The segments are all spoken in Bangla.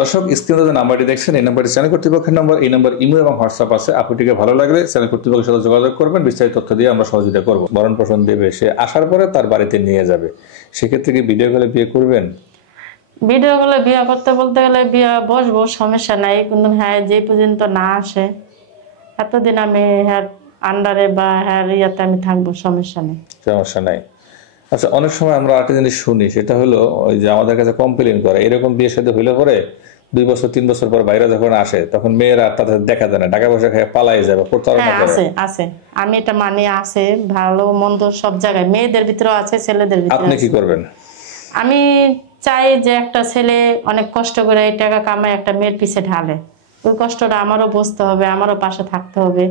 দর্শক স্ক্রিনে যে নাম্বারটি দেখছেন এই নাম্বারটি চ্যানেল কর্তৃপক্ষের নাম্বার, এই নাম্বার ইমো এবং হোয়াটসঅ্যাপ আছে। আপুটিকে ভালো লাগলে চ্যানেল কর্তৃপক্ষের সাথে যোগাযোগ করবেন, বিস্তারিত তথ্য দিয়ে আমরা সহযোগিতা করব। ভরণ পোষণ দেবে, সে আসার পরে তার বাড়িতে নিয়ে যাবে। সেক্ষেত্রে কি ভিডিও কলে বিয়ে করবেন? ভিডিও কলে বিয়ে করতে বলতে গেলে বিয়ে বসবো, সমস্যা নাই, কিন্তু হ্যাঁ যে পর্যন্ত না আসে এতদিন আমি হ্যাঁ আন্ডারে বা হ্যাঁ ইয়াতে আমি থাকবো, সমস্যা নেই। সমস্যা নাই। আচ্ছা, অনেক সময় আমরা একটা জিনিস শুনি, সেটা হলো ওই যে আমাদের কাছে কমপ্লেন করে এরকম বিয়ের সাথে হইলে পরে 2 বছর 3 বছর পর বাইরে যখন আসে তখন মেয়েরা তাদের দেখা যায় না, টাকা পয়সা খেয়ে পালাই যাবে, প্রতারণা হ্যাঁ করে। আছে আছে, আমি এটা মানি, আছে ভালো মন্দ সব জায়গায়, মেয়েদের ভিতরেও আছে ছেলেদের ভিতরে আপনি কি আছে। করবেন? আমি চাই যে একটা ছেলে অনেক কষ্ট করে এই টাকা কামায় একটা মেয়ের পিছে ঢালে, ওই কষ্টটা আমারও বুঝতে হবে, আমারও পাশে থাকতে হবে,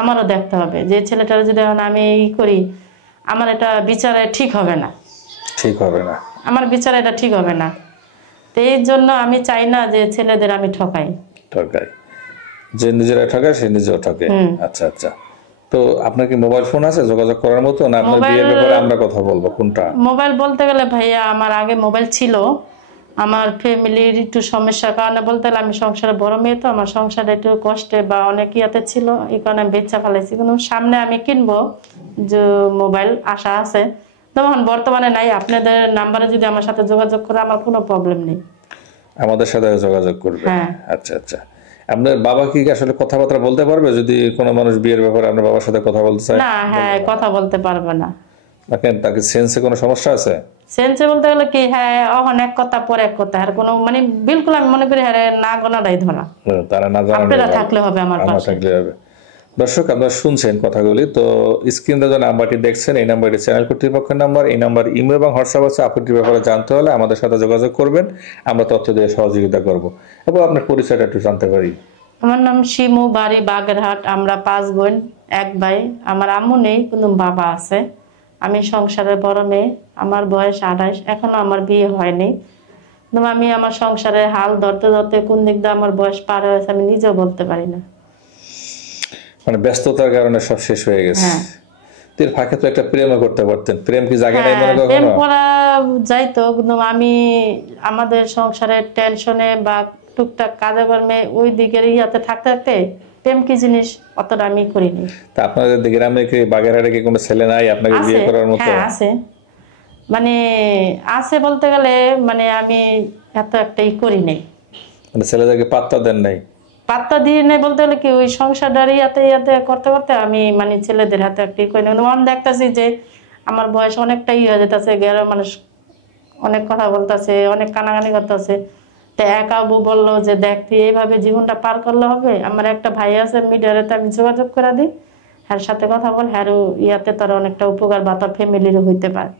আমারও দেখতে হবে যে ছেলেটার যদি এখন আমি করি আমার এটা বিচারে ঠিক হবে না, ঠিক হবে না। আমার বিচারে এটা ঠিক হবে না। তো এই জন্য আমি চাই না যে ছেলেদের আমি ঠকাই। ঠকায়, যে নিজেরা ঠকায় সে নিজেও ঠকে। আচ্ছা আচ্ছা, তো আপনার কি মোবাইল ফোন আছে যোগাযোগ করার মতো, না আপনার বিয়ের ব্যাপারে আমরা কথা বলবো কোনটা? মোবাইল বলতে গেলে ভাইয়া আমার আগে মোবাইল ছিল, আমার ফ্যামিলির একটু সমস্যার কারণে বলতে গেলে আমি সংসারে বড় মেয়ে, তো আমার সংসারে একটু কষ্টে বা অনেক ইয়াতে ছিল, এই কারণে আমি বেচা ফেলাইছি। কিন্তু সামনে আমি কিনবো যে মোবাইল আশা আছে, তখন বর্তমানে নাই। আপনাদের নাম্বারে যদি আমার সাথে যোগাযোগ করে আমার কোনো প্রবলেম নেই, আমাদের সাথে যোগাযোগ করবে। হ্যাঁ। আচ্ছা আচ্ছা, আপনার বাবা কি আসলে কথাবার্তা বলতে পারবে? যদি কোনো মানুষ বিয়ের ব্যাপারে আপনার বাবার সাথে কথা বলতে চায়? না, হ্যাঁ কথা বলতে পারবে না। তাকে সেন্সে কোনো সমস্যা আছে? সেন্সে বলতে গেলে কি, হ্যাঁ অখন এক কথা পরে এক কথা, আর কোনো মানে বিলকুল আমি মনে করি হ্যাঁ না গোনাটাই ধরা। তারা না জানা আপনারা থাকলে হবে আমার পাশে। থাকলে হবে। দর্শক, আপনারা শুনছেন কথাগুলি, তো স্ক্রিনে যে নাম্বারটি দেখছেন এই নাম্বারটি চ্যানেল কর্তৃপক্ষের নাম্বার, এই নাম্বার ইমেল এবং হোয়াটসঅ্যাপ আছে। আপনাদের ব্যাপারে জানতে হলে আমাদের সাথে যোগাযোগ করবেন, আমরা তথ্য দিয়ে সহযোগিতা করব। এবং আপনার পরিচয়টা একটু জানতে পারি? আমার নাম শিমু, বাড়ি বাগেরহাট। আমরা 5 বোন 1 ভাই। আমার আম্মু নেই কিন্তু বাবা আছে। আমি সংসারের বড় মেয়ে, আমার বয়স 28, এখনো আমার বিয়ে হয়নি। কিন্তু আমি আমার সংসারের হাল ধরতে ধরতে কোন দিক দিয়ে আমার বয়স পার হয়েছে আমি নিজেও বলতে পারি না। মানে ব্যস্ততার কারণে সব শেষ হয়ে গেছে। হ্যাঁ, এর ফাঁকে তো একটা প্রেমও করতে পারতেন, প্রেম কি জাগে নাই মনে প্রেম কখনো? করা যাইতো, কিন্তু আমি আমাদের সংসারের টেনশনে বা টুকটাক কাজে কর্মে ওই দিকের ইয়াতে থাকতে থাকতে প্রেম কি জিনিস অতটা আমি করিনি। তা আপনাদের গ্রামে কি বাগেরহাটে কি কোনো ছেলে নাই আপনাকে আছে, বিয়ে করার মতো? হ্যাঁ আছে, মানে আছে বলতে গেলে মানে আমি এত একটাই করি নাই, মানে ছেলেদেরকে পাত্তা দেন নাই? পাত্তা দিয়ে নেই বলতে গেলে কি ওই সংসারদার ইয়াতে ইয়াতে করতে করতে আমি মানে ছেলেদের হাতে একটাই করি না। মন দেখতেছি যে আমার বয়স অনেকটাই হয়ে যেতেছে, গ্রামের মানুষ অনেক কথা বলতেছে, অনেক কানাকানি করতেছে। তো এক আবু বললো যে দেখ তুই এইভাবে জীবনটা পার করলে হবে, আমার একটা ভাই আছে মিডিয়াতে, আমি যোগাযোগ করে দিই, হ্যার সাথে কথা বল, হ্যার ইয়াতে তোর অনেকটা উপকার বা তোর ফ্যামিলিরও হইতে পারে।